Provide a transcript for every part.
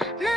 No.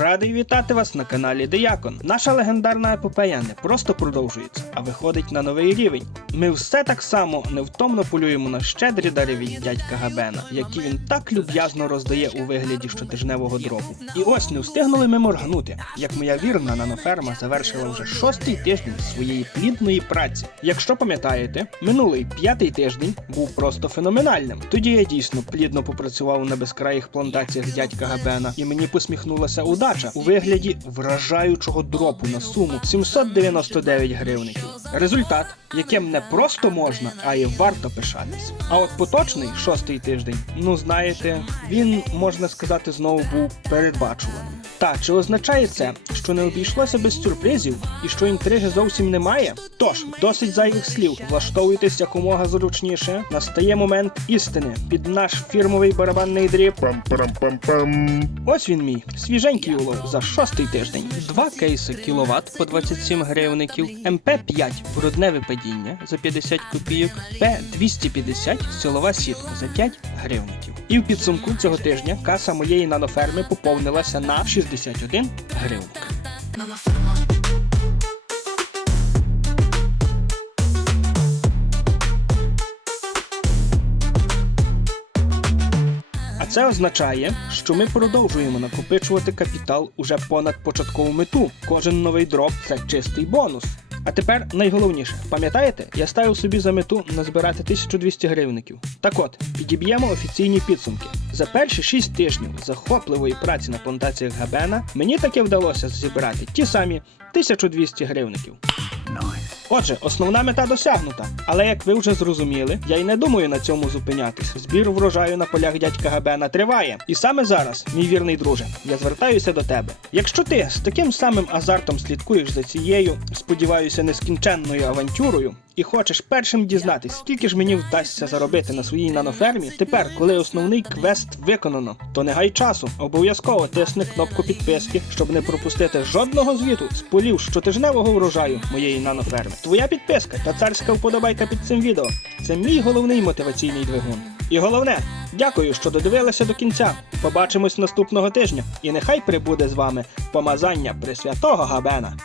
Радий вітати вас на каналі Деякон. Наша легендарна епопея не просто продовжується, а виходить на новий рівень. Ми все так само невтомно полюємо на щедрі дари від дядька Габена, які він так люб'язно роздає у вигляді щотижневого дробу. І ось не встигнули ми моргнути, як моя вірна наноферма завершила вже шостий тиждень своєї плідної праці. Якщо пам'ятаєте, минулий п'ятий тиждень був просто феноменальним. Тоді я дійсно плідно попрацював на безкраїх плантаціях дядька Габена, і мені посміхнулася удача у вигляді вражаючого дропу на суму 799 гривників. Результат, яким не просто можна, а й варто пишатись. А от поточний шостий тиждень, ну знаєте, він можна сказати знову був передбачуваним. Та чи означає це, що не обійшлося без сюрпризів і що інтриги зовсім немає? Тож, досить зайвих слів, влаштовуйтесь якомога зручніше. Настає момент істини під наш фірмовий барабанний дріб. Пам-парам-пам-пам. Ось він мій свіженький улов за шостий тиждень. Два кейси кіловат по 27 гривників, МП5 брудневе падіння за 50 копійок, П250 силова сітка за 5 гривників. І в підсумку цього тижня каса моєї наноферми поповнилася на 61 гривник. А це означає, що ми продовжуємо накопичувати капітал уже понад початкову мету. Кожен новий дроп це чистий бонус. А тепер найголовніше, пам'ятаєте, я ставив собі за мету назбирати 1200 гривників. Так от, підіб'ємо офіційні підсумки. За перші 6 тижнів захопливої праці на плантаціях Габена мені таки вдалося зібрати ті самі 1200 гривників. Отже, основна мета досягнута. Але як ви вже зрозуміли, я й не думаю на цьому зупинятись. Збір врожаю на полях дядька Габена триває. І саме зараз, мій вірний друже, я звертаюся до тебе. Якщо ти з таким самим азартом слідкуєш за цією, сподіваюся, нескінченною авантюрою. І хочеш першим дізнатись, скільки ж мені вдасться заробити на своїй нанофермі, тепер, коли основний квест виконано, то не гай часу, обов'язково тисни кнопку підписки, щоб не пропустити жодного звіту з полів щотижневого врожаю моєї наноферми. Твоя підписка та царська вподобайка під цим відео це мій головний мотиваційний двигун. І головне, дякую, що додивилися до кінця. Побачимось наступного тижня, і нехай прибуде з вами помазання Пресвятого Габена.